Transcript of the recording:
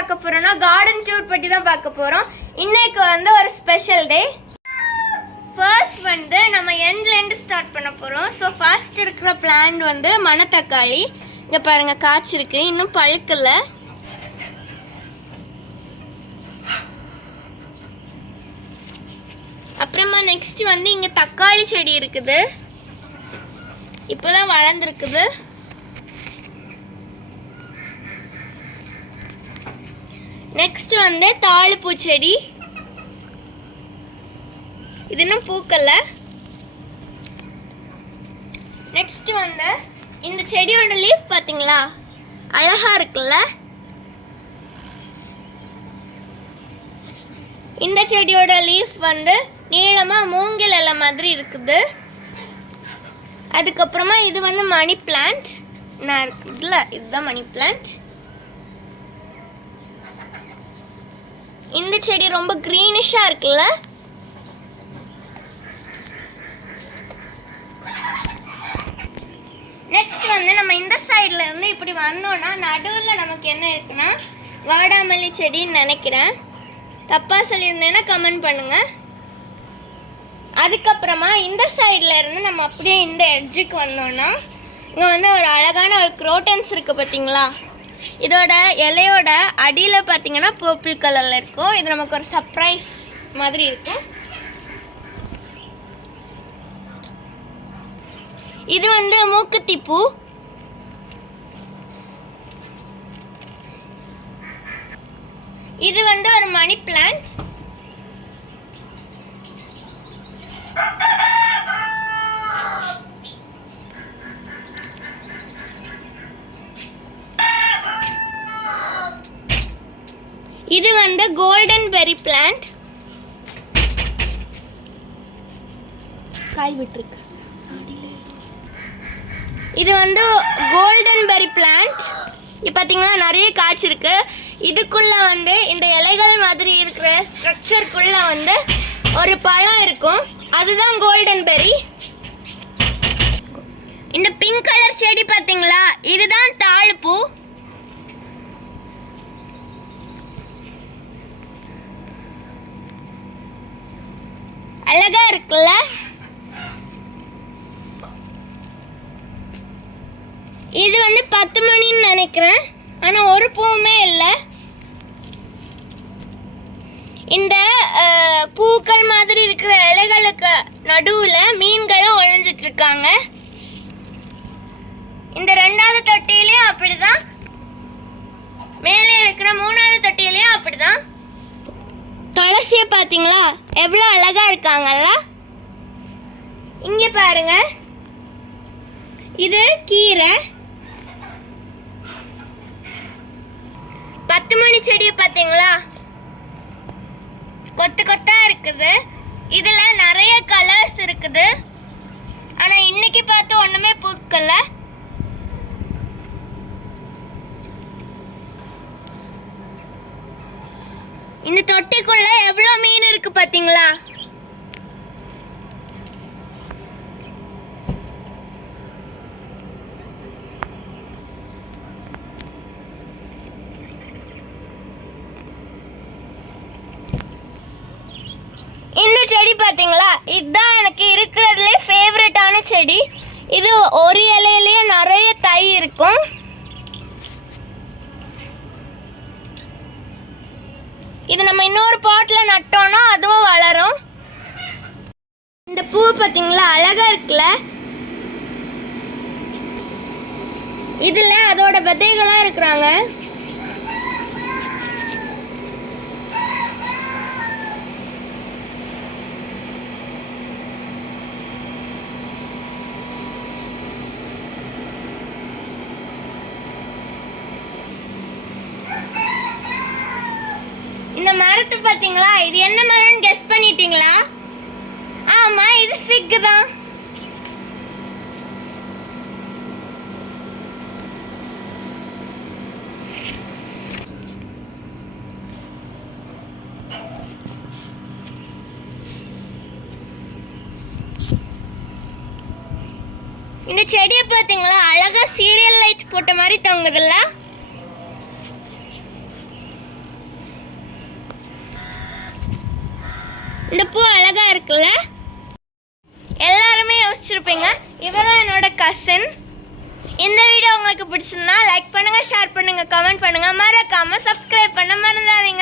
பார்க்க போறோம்னா garden tour பற்றி தான் பார்க்க போறோம். இன்னைக்கு வந்து ஒரு ஸ்பெஷல் டே. ஃபர்ஸ்ட் வந்து நம்ம எண்ட்ல இருந்து ஸ்டார்ட் பண்ண போறோம். ஸோ ஃபர்ஸ்ட் இருக்கிற பிளான்ட் வந்து மணத்தக்காளி. இங்க பாருங்க காய்ச்சிருக்கு, இன்னும் பழுக்கல. அப்புறமா நெக்ஸ்ட் வந்து இங்க தக்காளி செடி இருக்குது, இப்போதான் வளர்ந்துருக்குது. நெக்ஸ்ட் வந்து தாளிப்பூ செடி, இது இன்னும் பூக்கல. நெக்ஸ்ட் வந்து இந்த செடியோட லீஃப் பாத்தீங்களா, அழகா இருக்குல்ல. இந்த செடியோட லீஃப் வந்து நீளமா மூங்கில் இலை மாதிரி இருக்குது. அதுக்கப்புறமா இது வந்து மணி பிளான்ட் நான் இருக்குதுல, இதுதான் மணி பிளான்ட். இந்த செடி ரொம்ப கிரீனிஷா இருக்குல்ல. நெக்ஸ்ட் வந்து நம்ம இந்த சைடுல இருந்து இப்படி வந்தோம்னா நடுவில் நமக்கு என்ன இருக்குன்னா வாடாமல்லி செடின்னு நினைக்கிறேன். தப்பா சொல்லியிருந்தேன்னா கமெண்ட் பண்ணுங்க. அதுக்கப்புறமா இந்த சைடில் இருந்து நம்ம அப்படியே இந்த எட்ஜுக்கு வந்தோம்னா இங்கே வந்து ஒரு அழகான ஒரு குரோட்டன்ஸ் இருக்குது பார்த்தீங்களா. இதோட இலையோட அடியில் பார்த்தீங்கன்னா பர்பிள் கலரில் இருக்கும். இது நமக்கு ஒரு சர்ப்ரைஸ் மாதிரி இருக்கும். இது வந்து மூக்குத்தி பூ. இது வந்து ஒரு மணி பிளான்ட். இது வந்து கோல்டன் பெரி பிளான்ட். காய் விட்டுருக்கு. இது வந்து கோல்டன் பெரி பிளான்ட். இது பார்த்தீங்கன்னா நிறைய காய்ச்சிருக்கு. இதுக்குள்ள வந்து இந்த இலைகள் மாதிரி இருக்கிற ஸ்ட்ரக்சருக்குள்ள வந்து ஒரு பழம் இருக்கும், அதுதான் கோல்டன் பெரி. இந்த பிங்க் கலர் செடி பார்த்தீங்களா, இதுதான் தாழப்பூ. அழகா இருக்குல்ல. இது வந்து 10 மணின்னு நினைக்கிறேன், ஆனா ஒரு பூவுமே இல்லை. இந்த பூக்கள் மாதிரி இருக்கிற இலைகளுக்கு நடுவுல மீன்களும் ஒளிஞ்சிட்டு இருக்காங்க. இந்த 2வது தொட்டியிலையும் அப்படிதான், மேலே இருக்கிற 3வது தொட்டியிலையும் அப்படிதான். துளசியை பார்த்தீங்களா எவ்வளோ அழகா இருக்காங்கல்ல. இங்க பாருங்க, இது கீரை. 10 மணி செடியை பார்த்தீங்களா, கொத்து கொத்தா இருக்குது. இதுல நிறைய கலர்ஸ் இருக்குது, ஆனா இன்னைக்கு பார்த்து ஒண்ணுமே பூக்கல. இந்த தொட்டிக்குள்ள எவ்வளவு மீன் இருக்கு பாத்தீங்களா. இந்த செடி பாத்தீங்களா, இதுதான் எனக்கு இருக்கிறதுலே ஃபேவரட்டான செடி. இது ஒரு இலையிலேயே நிறைய தை இருக்கும். இது நம்ம இன்னொரு பாட்ல நட்டோம்னா அதுவும் வளரும். இந்த பூ பாத்தீங்களா அழகா இருக்குல்ல. இதுல அதோட விதைகளா இருக்கிறாங்க. இந்த மரத்தை பாத்தீங்களா, இது என்ன மரம்னு கெஸ் பண்ணிட்டீங்களா? ஆமா, இது ஃபிக் தான். இந்த செடியை பாத்தீங்களா, அழகா சீரியல் லைட் போட்ட மாதிரி தொங்குதுல்ல. இந்த பூ அழகா இருக்குல்ல? எல்லாருமே யோசிச்சிருப்பீங்க இவதான் என்னோட கசின். இந்த வீடியோ உங்களுக்கு பிடிச்சிருந்தா லைக் பண்ணுங்க, ஷேர் பண்ணுங்க, கமெண்ட் பண்ணுங்க, மறக்காம சப்ஸ்கிரைப் பண்ண மறந்துடாதீங்க.